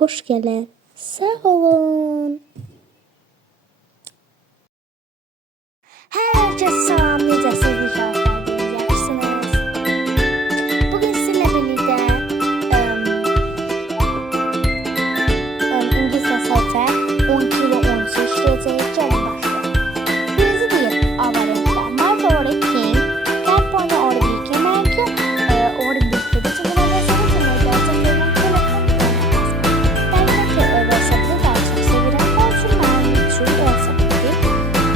hoş gelir. Sağ olun. Herkese selam, necəsiniz inşallah yaxşısınız. Bugün sizinle birlikte İngilizce sayfa 12 ile 13 işleyeceğiz. Gelin başlayalım. Birinci deyil A variantlar. My favorite king. Her puanı orada bir kemerki. Orada bir kedi çıkıyor. Ve sana tümleri gerçek verin. Telefon belki versabili daha çok sevilen. Ben şu mühendis için versabili.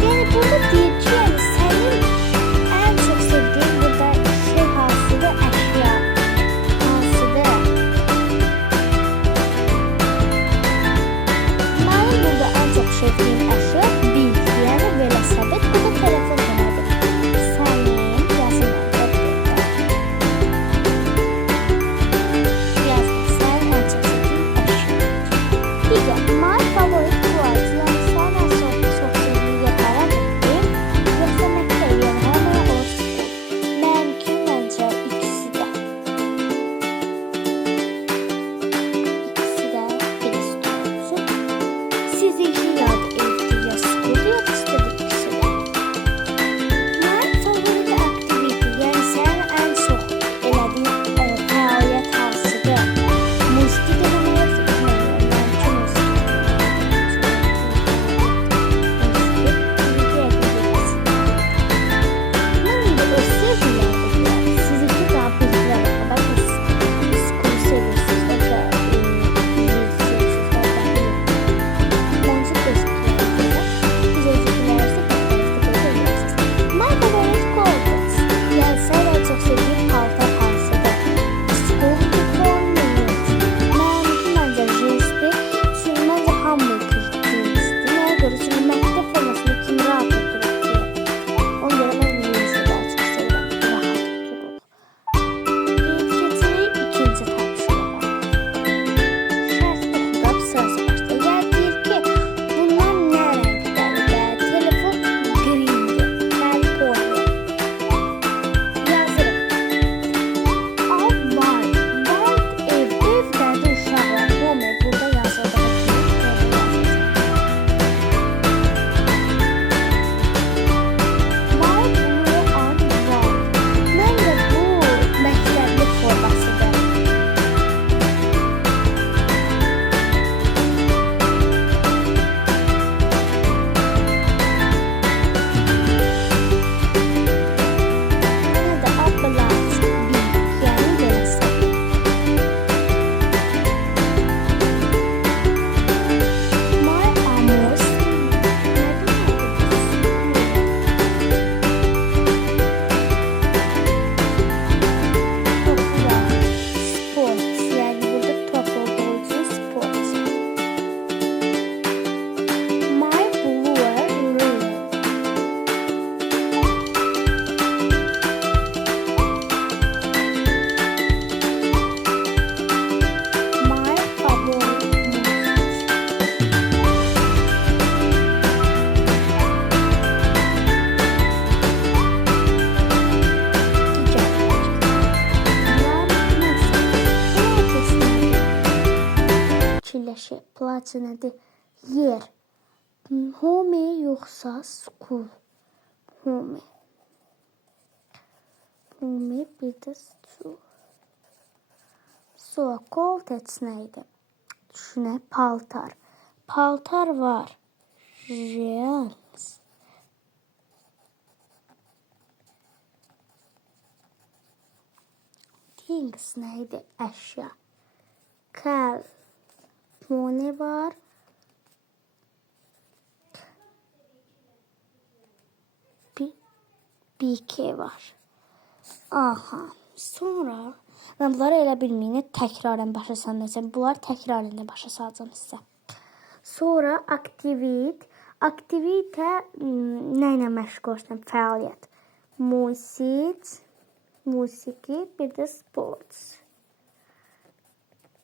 Yani burada deyil ki yani senin en çok sevdiğin burada şey hasılı eşya. Hasılı. Benim burada en çok sevdiğim eşya bil. Yani velosiped. Bu da telefon demedir. Senin yazılımda burada. Yazdım. Sen en çok sevdiğin eşya. Diğer. My favorite clothes. Yani sen en çok sevdiğin yatağa gittin. Yoksa mektep yerine o school. Benimki bence ikisi de. İkisi de birisi doğrusu. Sizinki yadı evdir ya school ya da istediğin ikisi de. My favorite activity. Yani sen en çok elediğin fəaliyyət hansıdır? Musiqi dinləmək yoxsa üzmək? Mənimki musiqi Mən indi öz sözümlə deyirəm. Sizinki daha bilgilə baxmadan biz skulu sevirsiniz və sevirsiniz və Məncə gözükürlər. Biz özüklərsə baxarızda belə My favorite clothes. Yəni sən en çok sevdiğin paltar hansıdır? School uniform mu? Mənimki məncə jeansdir. Çünki məncə hamı jeansdir. Nəyə görə? Çünki məktəb formasında kim rahat oturur ki? Ona görə mən jeansi daha çox sevirəm. Rahat oturur. Keçirik ikinci tapşırığa. Şərt oxudub sırası başlayır. Yəni deyir ki, bunlar nə rəngdədir? Telefon qrindir. California. Yazırıq. A var. White ev. Evdədir uşaqlar. Home burada yazıldığı kimi burada yazacaq. My blue and white. Məncə bu məktəbli formasıdır. Mənə də ablat bil. Yəni velosiped. My amos. Sports. Yani burada top olduğu için sports. My blue ruler. My favorite movies. Fikirləşir. Plaça nədir? Yer. Home yoxsa school? Home. Home bir də school. Sonra kolteç nə idi? Düşünək. Paltar. Paltar var. Jeans. Things nə idi? Əşya. Cal. Pony var. BK var. Aha. Sonra mən bunları elə bilməyinə təkrarən başa salacağam. Bunlar təkrarən də başa salacağım sizə. Sonra activity. Activity nə ilə məşğulsan? Fəaliyyət. Musiqi, bir də sports.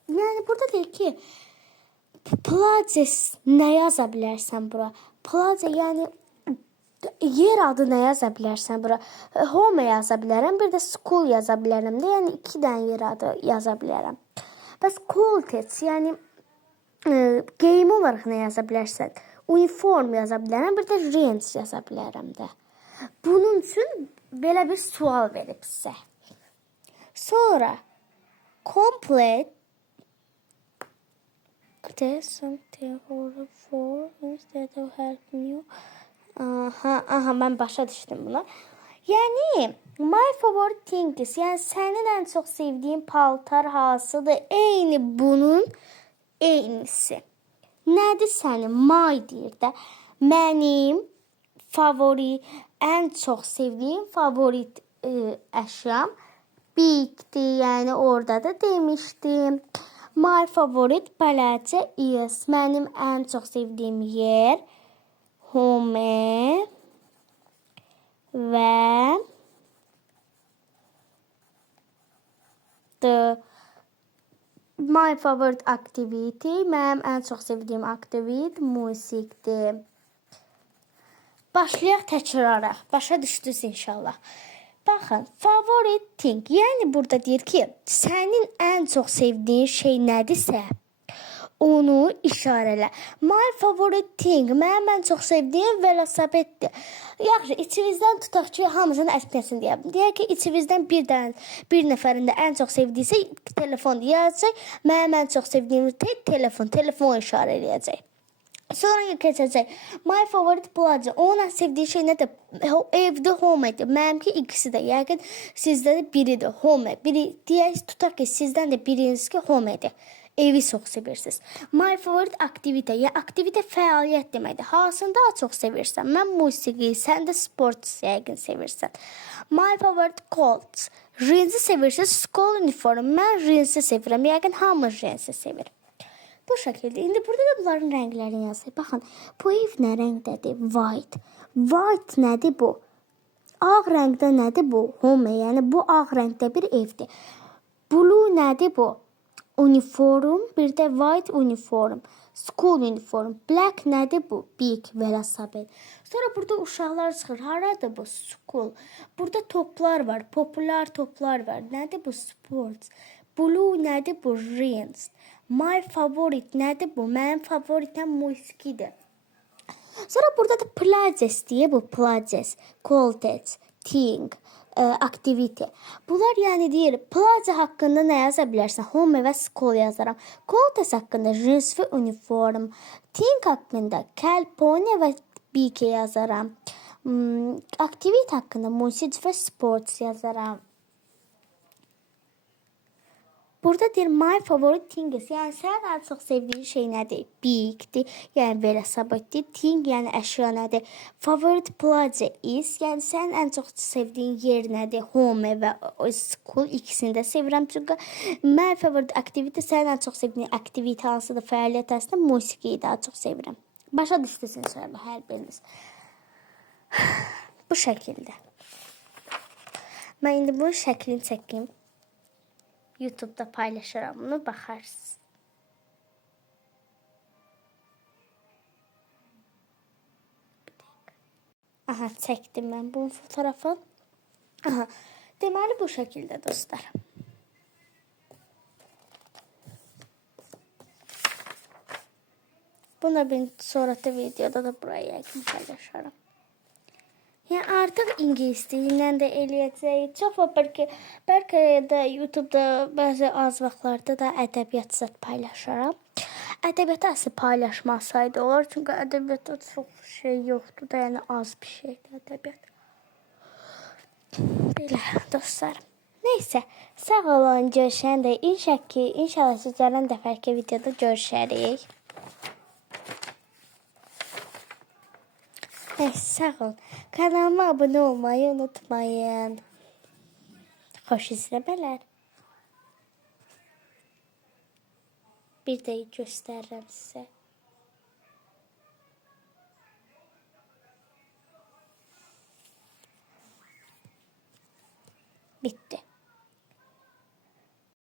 Yəni burada deyir ki, plaza nə yaza bilərsən bura? Plaza yəni yer adı nə yaza bilərsən bura? Home yaza bilərəm, bir də school yaza bilərəm də, yəni 2 dənə yer adı yaza bilərəm. Bəs Coltex, yəni Geyim olaraq nə yaza bilərsən? Uniform yaza bilərəm, bir də range yaza bilərəm də. Bunun üçün belə bir sual verib sizə. Sonra complete there's something for instead of helping you. Aha, mən başa düşdüm buna. Yəni my favorite thing is, yəni sənin ən çox sevdiyin paltar hansıdır? Eyni bunun eynisi. Nədir sənin? My deyir də. Mənim favori, ən çox sevdiyim favorit əşyam bigdir. Yəni orada da demişdim. My favorite balaca is. Mənim ən çox sevdiyim yer home və my favorite activity, mənim ən çox sevdiyim aktivit musiqdir. Başlayaq təkrara. Başa düşdünüz inşallah. Baxın, favorite thing. Yəni burada deyir ki, sənin ən çox sevdiyin şey nədirsə, onu işarələ. My favorite thing, mənim ən çox sevdiyim velosipeddir. Yaxşı, içinizdən tutaq ki, hamısını əsnəsin deyəm. Deyək ki, içinizdən bir nəfərin də ən çox sevdiyisi telefon deyəcək. Mənim ən çox sevdiyim telefon işarə eləyəcək. Sonra keçəcək. My favorite placa. Onun sevdiyi şey nədir? Evdə home-dir. Mənimki ikisi də. Yəqin sizdə də biridir. Home. Biri deyək tutaq ki, sizdən də biriniz ki home-dir. Evi çox sevirsiniz. My favorite activity. Yəni aktivite fəaliyyət deməkdir. Hansını daha çox sevirsən? Mən musiqi, sən də sport yəqin sevirsən. My favorite clothes. Jeansi sevirsiniz. School uniform. Mən jeansi sevirəm. Yəqin hamı jeansi sevir. Bu şəkildə. İndi burada da bunların rənglərini yazır. Baxın, bu ev nə rəngdədir? White. White nədir bu? Ağ rəngdə nədir bu? Home, yəni bu ağ rəngdə bir evdir. Blue nədir bu? Uniform, bir də white uniform. School uniform. Black nədir bu? Big, velosiped. Sonra burada uşaqlar çıxır. Haradır bu? School. Burada toplar var. Popular toplar var. Nədir bu? Sports. Blue nədir bu? Rings. My favorite nədir bu? Mənim favoritem musiqidir. Sonra burada da places deyə bu places, cottage, thing, activity. Bunlar yəni deyir, plaza haqqında nə yaza bilərsən? Home və school yazaram. Cottage haqqında jeans və uniform. Thing haqqında pony və bike yazaram. Activity haqqında music və sports yazaram. Burada deyir my favorite thing is. Yəni sənin ən çox sevdiyin şey nədir? Bigdir, yəni velosipeddir. Thing, yəni əşya nədir? Favorite plaza is. Yəni sənin ən çox sevdiyin yer nədir? Home və school, ikisini də sevirəm. Çünki my favorite activity, sənin ən çox sevdiyin aktivite hansıdır? Fəaliyyət aslında musiqiyi daha çox sevirəm. Başa düşdünüz inşallah hər biriniz. Bu şəkildə. Mən indi bunun şəklini çəkeyim. YouTube'da paylaşırım bunu, bakarsınız. Aha, çektim ben bunun fotoğrafı. Aha, deməli bu şekilde dostlar. Bunu ben sonraki videoda da buraya yakın paylaşırım. Yəni artıq ingilis dilindən də eləyəcək. Çox var, bəlkə də YouTube'da bəzi az vaxtlarda da ədəbiyyat zət paylaşaram. Ədəbiyyatı asıl paylaşmasaydı olur. Çünki ədəbiyyatda çox şey yoxdur da, yəni az bir şeydir ədəbiyyat. Belə dostlar. Neysə, sağ olun, görüşən də inşallah siz gələn dəfəki videoda görüşərik. Sağ olun. Kanalıma abone olmayı unutmayın. Xoş izləmələr. Bir də göstərirəm sizə. Bitti.